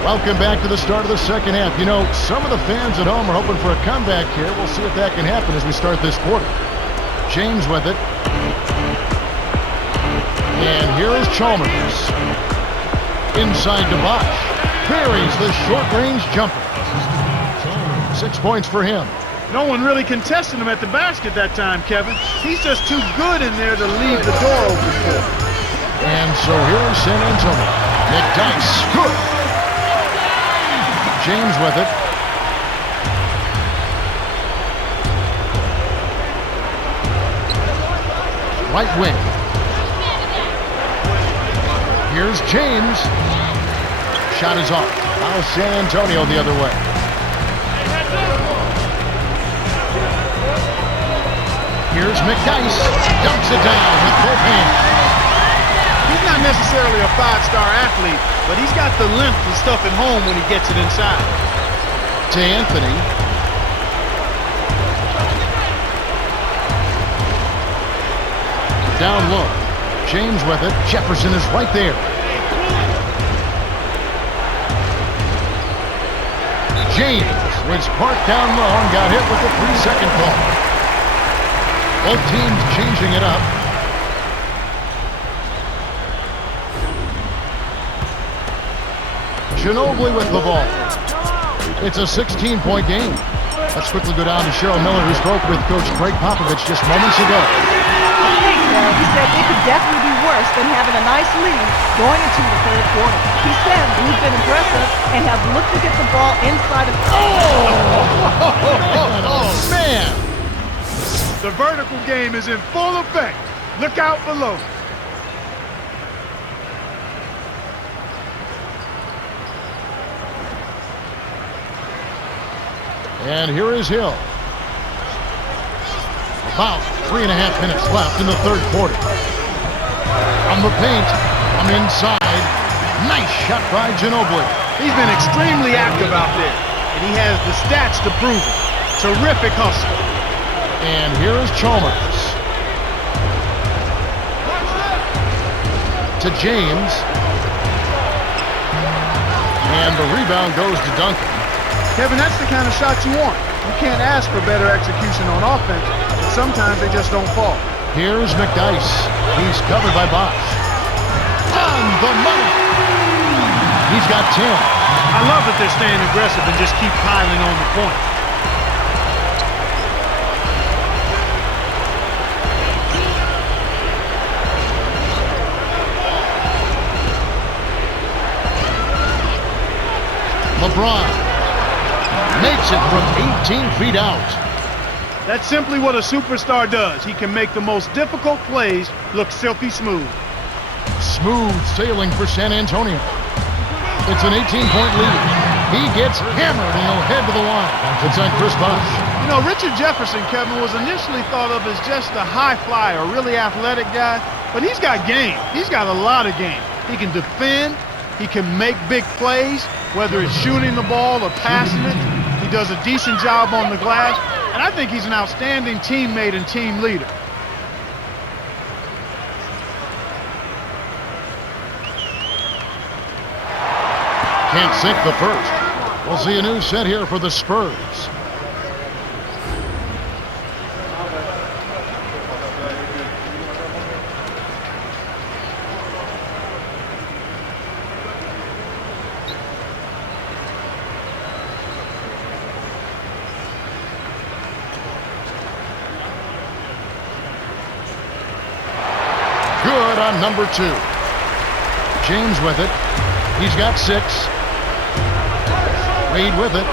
Welcome back to the start of the second half. You know, some of the fans at home are hoping for a comeback here. We'll see if that can happen as we start this quarter. James with it. And here is Chalmers. Inside to Bosch. Buries the short-range jumper. 6 points for him. No one really contested him at the basket that time, Kevin. He's just too good in there to leave the door open for him. And so here is San Antonio. McDyess. Good. James with it. Right wing. Here's James. Shot is off. Now San Antonio the other way. Here's McDyess. Dumps it down with both hands. He's not necessarily a five-star athlete, but he's got the length and stuff at home when he gets it inside. To Anthony. Down low. James with it. Jefferson is right there. James was parked down low and got hit with a 3-second call. Both teams changing it up. Ginobili with the ball. It's a 16-point game. Let's quickly go down to Cheryl Miller, who spoke with Coach Greg Popovich just moments ago. He said it could definitely be worse than having a nice lead going into the third quarter. He said we've been aggressive and have looked to get the ball inside of... Oh, man! The vertical game is in full effect. Look out below. And here is Hill. About 3.5 minutes left in the third quarter. From the paint, from inside. Nice shot by Ginobili. He's been extremely active out there, and he has the stats to prove it. Terrific hustle. And here is Chalmers. To James. And the rebound goes to Duncan. Kevin, that's the kind of shot you want. You can't ask for better execution on offense. Sometimes they just don't fall. Here's McDyess. He's covered by Bosch. On the money. He's got 10. I love that they're staying aggressive and just keep piling on the point. LeBron makes it from 18 feet out. That's simply what a superstar does. He can make the most difficult plays look silky smooth. Smooth sailing for San Antonio. It's an 18-point lead. He gets hammered and he'll head to the line. It's on Chris Bosch. You know, Richard Jefferson, Kevin, was initially thought of as just a high flyer, a really athletic guy, but he's got game. He's got a lot of game. He can defend. He can make big plays, whether it's shooting the ball or passing it. He does a decent job on the glass, and I think he's an outstanding teammate and team leader. Can't sink the first. We'll see a new set here for the Spurs. Good on number 2. James with it. He's got 6. Wade with it.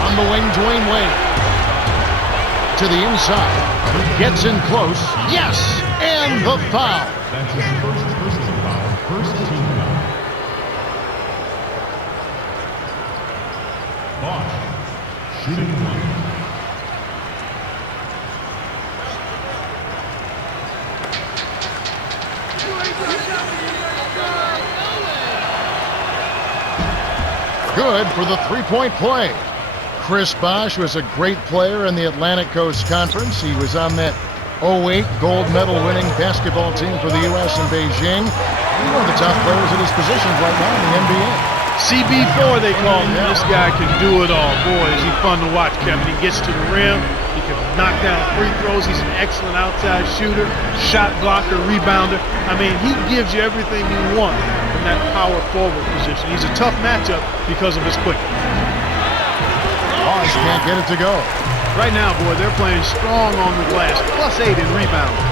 On the wing, Dwayne Wade. To the inside. Gets in close. Yes! And the foul. That's his first personal foul. First team foul. Bosch. Shooting 1. Good for the three-point play. Chris Bosch was a great player in the Atlantic Coast Conference. He was on that '08 gold medal winning basketball team for the U.S. in Beijing. He's one of the top players at his position right now in the NBA. CB4, they call him. This guy can do it all. Boy, is he fun to watch, Kevin. He gets to the rim. He can knock down free throws. He's an excellent outside shooter, shot blocker, rebounder. I mean, he gives you everything you want from that power forward position. He's a tough matchup because of his quickness. Bosch can't get it to go. Right now, boy, they're playing strong on the glass. +8 in rebounding.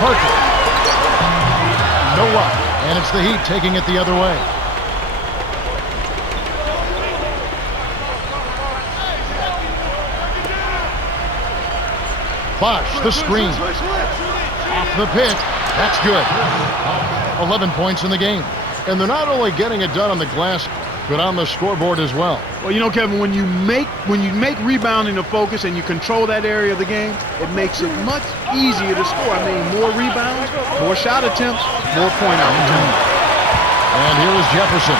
Parker. No luck. And it's the Heat taking it the other way. Bosch, the screen. Off the pick. That's good. 11 points in the game. And they're not only getting it done on the glass, but on the scoreboard as well. Well, you know, Kevin, when you make rebounding a focus and you control that area of the game, it makes it much easier to score. I mean, more rebounds, more shot attempts, more point opportunities. And here is Jefferson.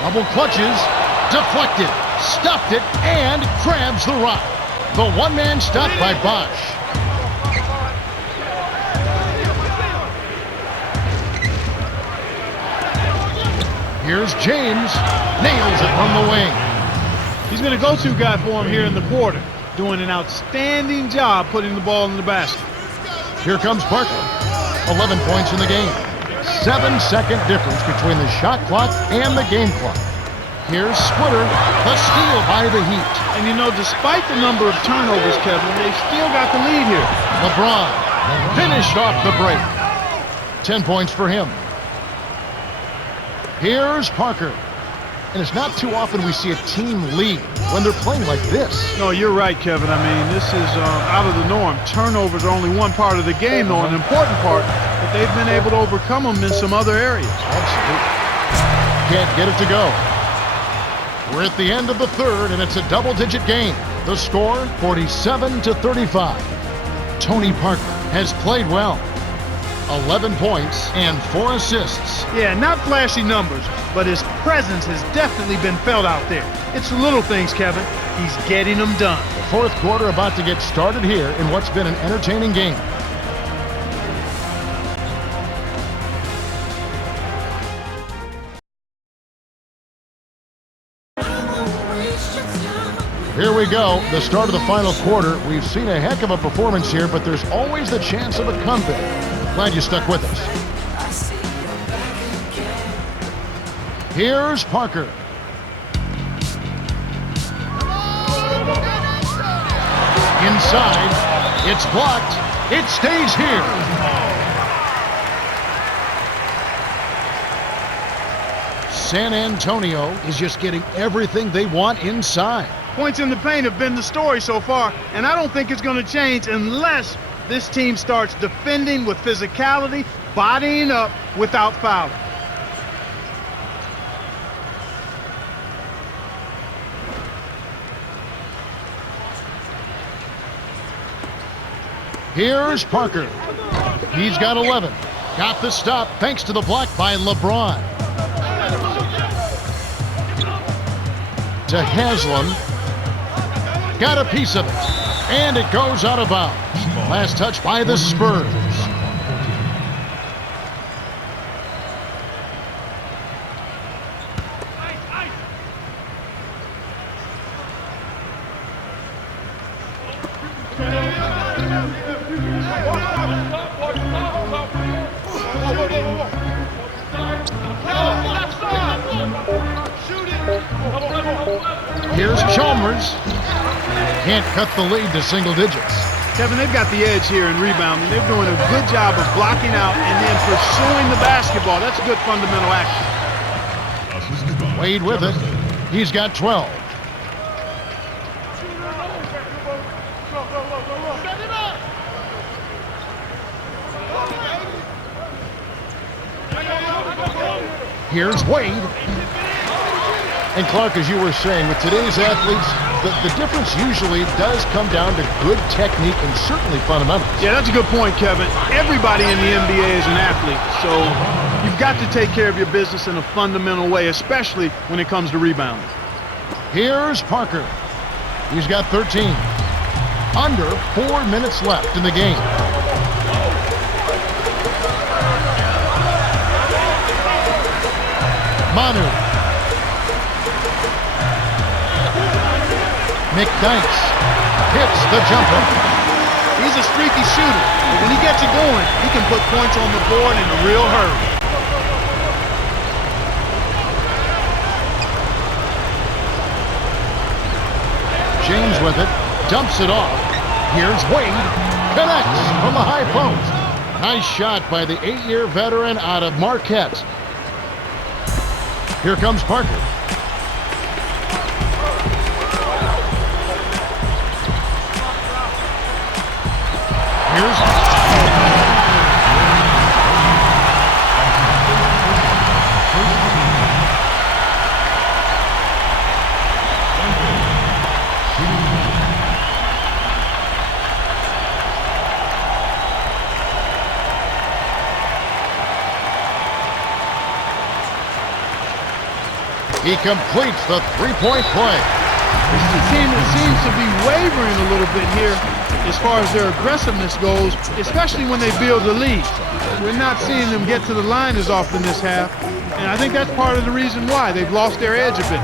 Double clutches, deflected, stuffed it, and grabs the rock. The one-man stop by Bosch. Here's James. Nails it from the wing. He's been a go-to guy for him here in the quarter, doing an outstanding job putting the ball in the basket. Here comes Parker. 11 points in the game. 7-second difference between the shot clock and the game clock. Here's Splitter, the steal by the Heat. And you know, despite the number of turnovers, Kevin, they've still got the lead here. LeBron finished off the break. 10 points for him. Here's Parker. And it's not too often we see a team lead when they're playing like this. No, you're right, Kevin. I mean, this is out of the norm. Turnovers are only one part of the game, though, an important part, but they've been able to overcome them in some other areas. Absolutely. Can't get it to go. We're at the end of the third, and it's a double-digit game. The score, 47-35. Tony Parker has played well. 11 points and 4 assists. Yeah, not flashy numbers, but his presence has definitely been felt out there. It's the little things, Kevin. He's getting them done. The fourth quarter about to get started here in what's been an entertaining game. Here we go, the start of the final quarter. We've seen a heck of a performance here, but there's always the chance of a comeback. Glad you stuck with us. Here's Parker. Inside, it's blocked. It stays here. San Antonio is just getting everything they want inside. Points in the paint have been the story so far, and I don't think it's going to change unless this team starts defending with physicality, bodying up without fouling. Here's Parker. He's got 11. Got the stop thanks to the block by LeBron. To Haslam. Got a piece of it. And it goes out of bounds. Last touch by the Spurs. Here's Chalmers. Can't cut the lead to single digits. Kevin, they've got the edge here in rebounding. They're doing a good job of blocking out and then pursuing the basketball. That's good fundamental action. Wade with it. He's got 12. Here's Wade. And Clark, as you were saying, with today's athletes, the difference usually does come down to good technique and certainly fundamentals. Yeah, that's a good point, Kevin. Everybody in the NBA is an athlete, so you've got to take care of your business in a fundamental way, especially when it comes to rebounding. Here's Parker. He's got 13. Under 4 minutes left in the game. Manu. McDyess hits the jumper. He's a streaky shooter, but when he gets it going, he can put points on the board in a real hurry. James with it, dumps it off. Here's Wade, connects from the high post. Nice shot by the 8-year veteran out of Marquette. Here comes Parker. Here's he completes the three-point play. This is a team that seems to be wavering a little bit here as far as their aggressiveness goes, especially when they build a lead. We're not seeing them get to the line as often this half, and I think that's part of the reason why they've lost their edge a bit.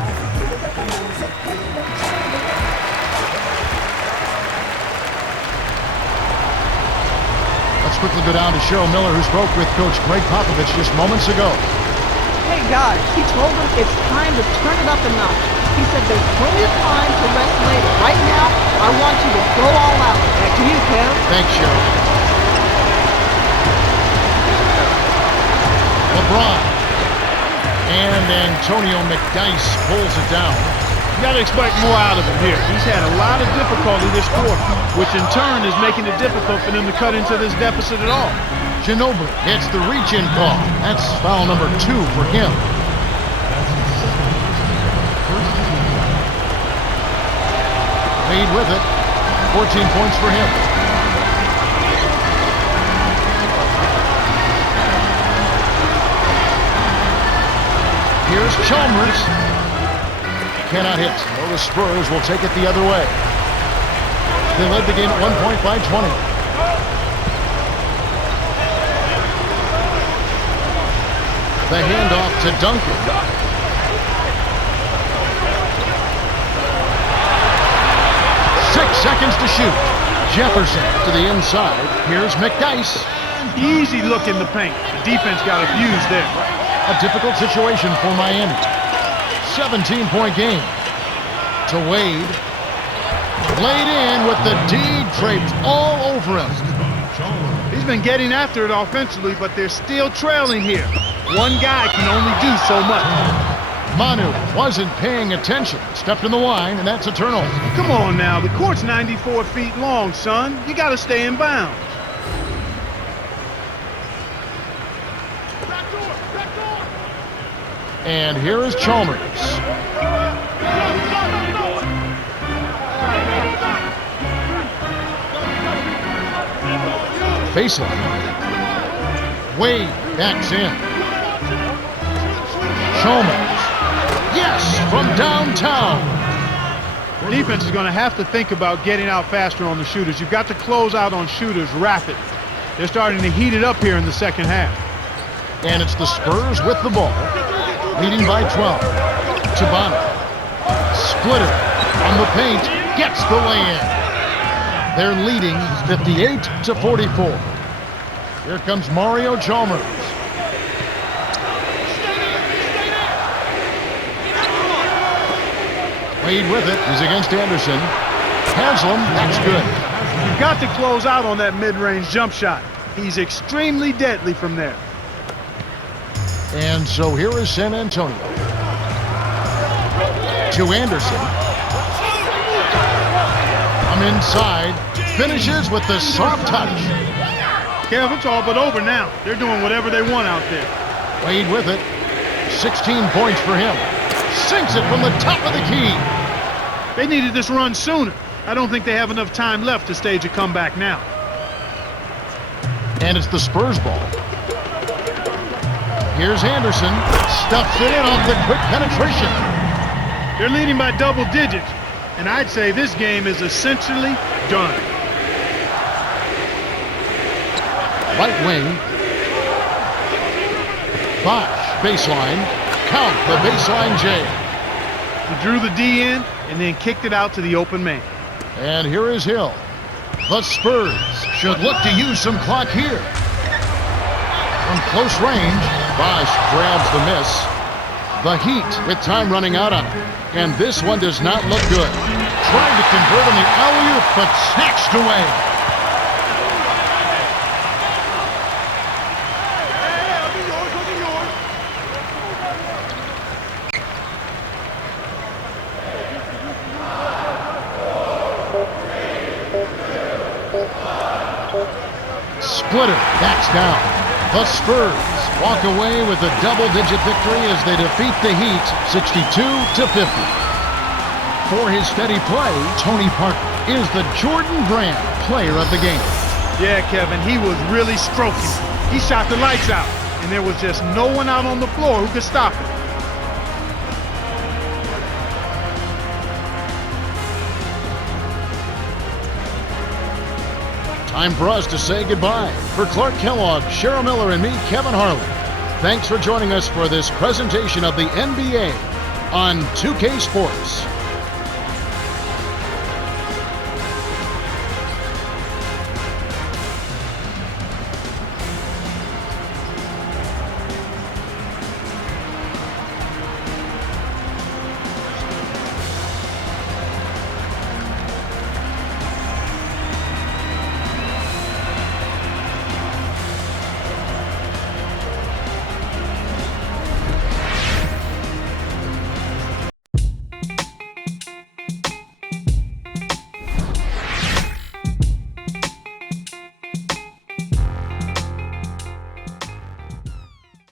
Let's quickly go down to Cheryl Miller, who spoke with Coach Greg Popovich just moments ago. Hey guys, he told them it's time to turn it up a notch. He said there's plenty of time to rest later. Right now, I want you to go all out. Back to you, Kev. Thanks, Cheryl. LeBron. And Antonio McDyess pulls it down. You got to expect more out of him here. He's had a lot of difficulty this quarter, which in turn is making it difficult for them to cut into this deficit at all. Ginobili hits the reach-in call. That's foul number 2 for him. Wade with it. 14 points for him. Here's Chalmers. Cannot hit. Well, the Spurs will take it the other way. They led the game at 1 point by 20. The handoff to Duncan. Six seconds to shoot. Jefferson to the inside. Here's McDyess. Easy look in the paint. The defense got a fuse there. A difficult situation for Miami. 17-point game. To Wade. Laid in with the D draped all over him. He's been getting after it offensively, but they're still trailing here. One guy can only do so much. Manu wasn't paying attention. Stepped in the line, and that's a turnover. Come on now. The court's 94 feet long, son. You got to stay in bounds. And here is Chalmers. Baseline. Wade backs in. Chalmers. Yes, from downtown. The defense is going to have to think about getting out faster on the shooters. You've got to close out on shooters rapid. They're starting to heat it up here in the second half. And it's the Spurs with the ball, leading by 12. Tabana. Splitter on the paint, gets the lay-in. They're leading 58-44. Here comes Mario Chalmers. Wade with it. He's against Anderson. Haslam, that's good. You've got to close out on that mid-range jump shot. He's extremely deadly from there. And so here is San Antonio. To Anderson. From inside. Finishes with the soft touch. Kev, it's all but over now. They're doing whatever they want out there. Wade with it. 16 points for him. Sinks it from the top of the key. They needed this run sooner. I don't think they have enough time left to stage a comeback now. And it's the Spurs ball. Here's Anderson. Stuffs it in off the quick penetration. They're leading by double digits. and I'd say this game is essentially done. Right wing. Bosch, baseline. Count the baseline J. He drew the D in and then kicked it out to the open man. And here is Hill. The Spurs should look to use some clock here. From close range, Bosch grabs the miss. The Heat with time running out on him. And this one does not look good. Trying to convert on the alley-oop, but snatched away. Splitter backs down. The Spurs walk away with a double-digit victory as they defeat the Heat 62-50. For his steady play, Tony Parker is the Jordan Brand player of the game. Yeah, Kevin, he was really stroking. He shot the lights out, and there was just no one out on the floor who could stop him. Time for us to say goodbye. For Clark Kellogg, Cheryl Miller, and me, Kevin Harlan, thanks for joining us for this presentation of the NBA on 2K Sports.